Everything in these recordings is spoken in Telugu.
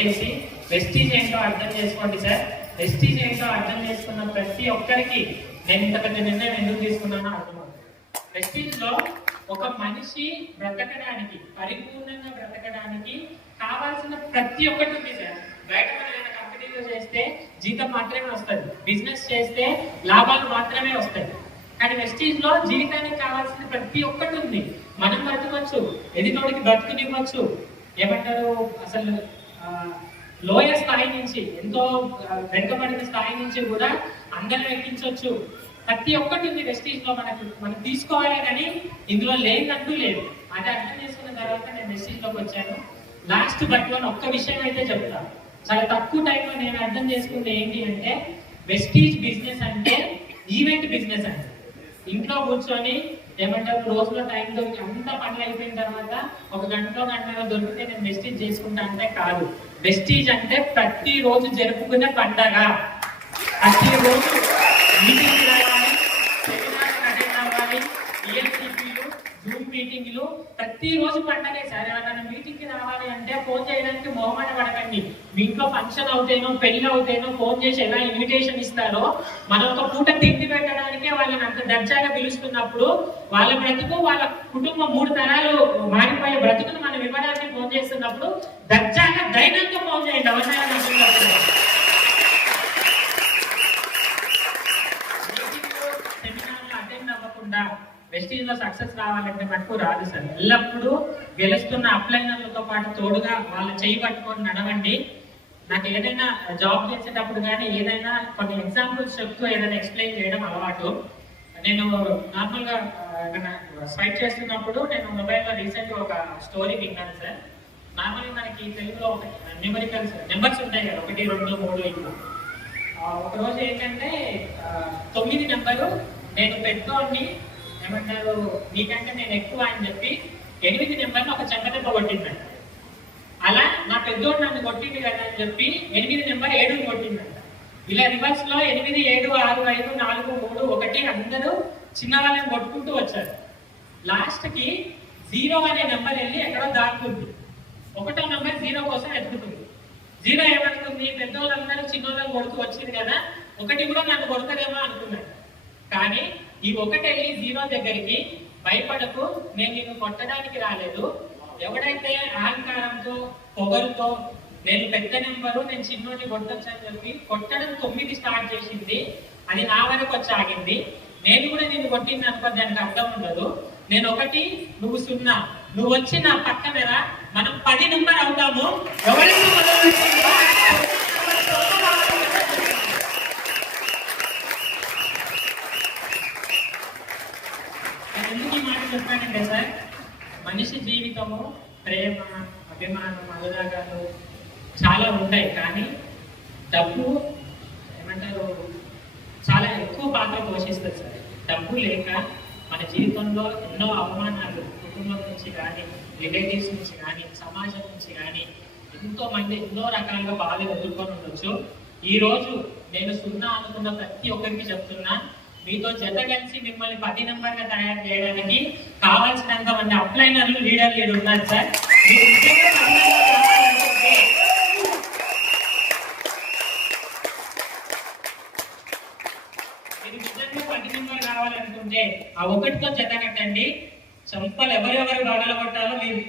వదిలేసి వెస్టీజ్ ఏంటో అర్థం చేసుకోండి సార్. వెస్టీజ్ ఏంటో అర్థం చేసుకున్న ప్రతి ఒక్కరికి నేను ఇంత పెద్ద నిర్ణయం ఎందుకు తీసుకున్నానో అర్థమవుతుంది. వెస్టీజ్ లో ఒక మనిషి బ్రతకడానికి, పరిపూర్ణంగా బ్రతకడానికి కావాల్సిన ప్రతి ఒక్కటి ఉంది సార్. బయట మనం కంపెనీలో చేస్తే జీతం మాత్రమే వస్తుంది, బిజినెస్ చేస్తే లాభాలు మాత్రమే వస్తాయి. కానీ వెస్టీజ్ లో జీవితానికి కావాల్సిన ప్రతి ఒక్కటి ఉంది. మనం బ్రతకవచ్చు, ఎదినోడికి బ్రతుకునివ్వచ్చు. ఏమంటారు, అసలు లోయర్ స్థాయి నుంచి, ఎంతో వెనుకబడిన స్థాయి నుంచి కూడా అందరూ ఎక్కించవచ్చు. ప్రతి ఒక్కటి ఉంది వెస్టీజ్ లో. మనం తీసుకోవాలి కానీ ఇందులో లేదంటూ లేదు. అది అర్థం చేసుకున్న తర్వాత నేను వెస్టీజ్ లోకి వచ్చాను. లాస్ట్ బట్ వన్ ఒక్క విషయం అయితే చెప్తాను. చాలా తక్కువ టైంలో నేను అర్థం చేసుకుంటే ఏంటి అంటే, వెస్టీజ్ బిజినెస్ అంటే ఈవెంట్ బిజినెస్ అంటే ఇంట్లో కూర్చొని ఏమంటారు రోజులో టైంతో అంత పనులు అయిపోయిన తర్వాత ఒక గంటలో దొరికితే నేను వెస్టీజ్ చేసుకుంటా అంటే కాదు. వెస్టీజ్ అంటే ప్రతిరోజు జరుపుకునే పండగ. ప్రతిరోజు మీటింగ్ రావాలి, సెమినార్ అటెండ్ అవ్వాలి, ఈఎల్సీపీలు, జూమ్ మీటింగ్లు, ప్రతిరోజు పండగే సార్. ఎవరైనా మీటింగ్కి రావాలి అంటే ఫోన్ చేయడానికి మొహమాట పడకండి. మీ ఇంట్లో ఫంక్షన్ అవుతేనో పెళ్లి అవుతేనో ఫోన్ చేసి ఎలా ఇన్విటేషన్ ఇస్తారో, మనం ఒక పూట తిండి పెట్టడానికే వాళ్ళని అంత దర్జాగా పిలుస్తున్నప్పుడు వాళ్ళ బ్రతుకు, వాళ్ళ కుటుంబం 3 తరాలు మారిపోయే బ్రతుకును మనం ఇవ్వడానికి ఫోన్ చేస్తున్నప్పుడు దర్జాగా ధైర్యంగా ఫోన్ చేయండి. అవసరం వెస్టీజ్ లో సక్సెస్ రావాలంటే మటుకు రాదు సార్. ఎల్లప్పుడూ గెలుస్తున్న అప్లైనర్లతో పాటు తోడుగా వాళ్ళ చేయి పట్టుకొని నడవండి. నాకు ఏదైనా జాబ్ చేసేటప్పుడు కానీ ఏదైనా కొన్ని ఎగ్జాంపుల్స్ చెప్తూ ఏదైనా ఎక్స్ప్లెయిన్ చేయడం అలవాటు. నేను నార్మల్గా స్వైప్ చేస్తున్నప్పుడు నేను మొబైల్లో రీసెంట్గా ఒక స్టోరీ విన్నాను సార్. నార్మల్గా మనకి తెలుగులో న్యూమరికల్స్ నెంబర్స్ ఉంటాయి కదా, 1, 2, 3 ఇట్లా. ఒకరోజు ఏంటంటే 9 నెంబరు నేను పెట్టుకొని ఏమంటారు నీకంటే నేను ఎక్కువ అని చెప్పి 8 నెంబర్ని ఒక చెంపదెబ్బ కొట్టిందంట. అలా నా పెద్దోడు నన్ను కొట్టింది కదా అని చెప్పి 8 నెంబర్ 7 కొట్టిందంట. ఇలా రివర్స్ లో 8, 7, 6, 5, 4, 3, 1 అందరూ చిన్న వాళ్ళని కొట్టుకుంటూ వచ్చారు. లాస్ట్ కి 0 అనే నెంబర్ వెళ్ళి ఎక్కడో దాక్కుంది. 1వ నెంబర్ 0 కోసం ఎత్తుకుతుంది. 0 ఏమనుకుంది, పెద్దోళ్ళందరూ చిన్నోళ్ళని కొడుతూ వచ్చింది కదా, 1 కూడా నన్ను కొడతారేమో అనుకున్నాడు. కానీ ఈ 1 వెళ్ళి 0 దగ్గరికి, భయపడకు, నేను నిన్ను కొట్టడానికి రాలేదు. ఎవడైతే అహంకారంతో పొగరుతో నేను పెద్ద నెంబరు నేను చిన్నోడిని కొట్టొచ్చు అని చెప్పి కొట్టడం 9 స్టార్ట్ చేసింది, అది నా వరకు వచ్చి ఆగింది. నేను కూడా నిన్ను కొట్టింది అనుకో, దానికి అర్థం ఉండదు. నేను 1, నువ్వు 0, నువ్వు వచ్చి నా పక్కన రా, మనం 10 నెంబర్ అవుతాము. ఎవరికి ఎందుకు ఈ మాట చెప్పానంటే సార్, మనిషి జీవితము ప్రేమ, అభిమానం, అనురాగాలు చాలా ఉంటాయి. కానీ డబ్బు ఏమంటారు చాలా ఎక్కువ పాత్ర పోషిస్తుంది సార్. డబ్బు లేక మన జీవితంలో ఎన్నో అవమానాలు కుటుంబం నుంచి కానీ, రిలేటివ్స్ నుంచి కానీ, సమాజం నుంచి కానీ ఎంతో మంది ఎన్నో రకాలుగా బాధలు ఎదుర్కొని ఉండొచ్చు. ఈ రోజు నేను 0 అనుకున్న ప్రతి ఒక్కరికి చెప్తున్నా, మీతో జత కలిసి మిమ్మల్ని 10 నెంబర్గా తయారు చేయడానికి కావాల్సినంత మంది అప్లైనర్లు, లీడర్లు ఉన్నారు సార్. మీరు నిజంగా 10 నెంబర్ కావాలనుకుంటే ఆ 1తో జత కట్టండి. చంపలు ఎవరెవరు బాగలు కొట్టాలో మీరు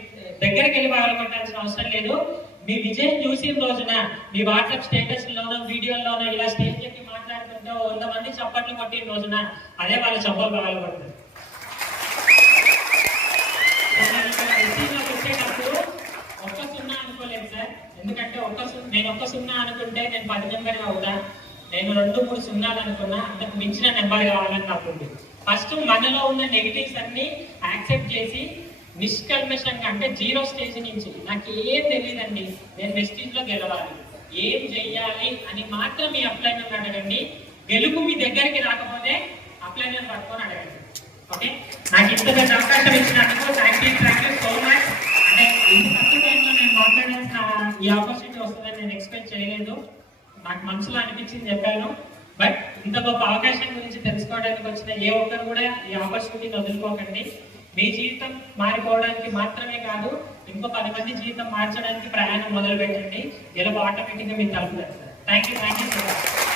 దగ్గరికి వెళ్ళి బాగలు కొట్టాల్సిన అవసరం లేదు. మీ విజయం చూసిన రోజున మీ వాట్సాప్ స్టేటస్ లోనో వీడియోలోనో ఇలా స్టేజ్ ఎక్కి మాట్లాడుతుంటే 100 మంది చప్పట్లు కొట్టిన రోజున అదే వాళ్ళ చప్పలు బాగా పడుతుంది. వచ్చేటప్పుడు 1 0 అనుకోలేదు సార్. ఎందుకంటే నేను 1 0 అనుకుంటే నేను 10 నెంబర్ అవుతా. నేను 2, 3 0 అనుకున్నా, అంతకు మించిన నెంబర్ కావాలని నాకుంది. ఫస్ట్ మనలో ఉన్న నెగిటివ్స్ అన్ని యాక్సెప్ట్ చేసి నిష్కల్మషంగా, అంటే 0 స్టేజ్ నుంచి నాకు ఏం తెలియదండి, నేను వెస్టీజ్ లో గెలవాలి, ఏం చెయ్యాలి అని మాత్రం మీ అప్లైనర్ అడగండి. గెలుపు మీ దగ్గరికి రాకపోతే అప్లైనర్ పట్టుకొని అడగండి. ఓకే, నాకు ఇంత పెద్ద అవకాశం ఇచ్చినందుకు థ్యాంక్ యూ సో మచ్. అంటే ఇంత తక్కువ టైంలో నేను మాట్లాడాల్సిన ఈ ఆపర్చునిటీ వస్తుందని నేను ఎక్స్పెక్ట్ చేయలేదు. నాకు మనసులో అనిపించింది చెప్పాను. బట్ ఇంత గొప్ప అవకాశం గురించి తెలుసుకోవడానికి వచ్చిన ఏ ఒక్కరు కూడా ఈ ఆపర్చునిటీని వదులుకోకండి. మీ జీవితం మారిపోవడానికి మాత్రమే కాదు, ఇంకో 10 మంది జీవితం మార్చడానికి ప్రయాణం మొదలు పెట్టండి. గెలుపు ఆటోమేటిక్గా మీ తలుపు తెస్తారు. Thank you.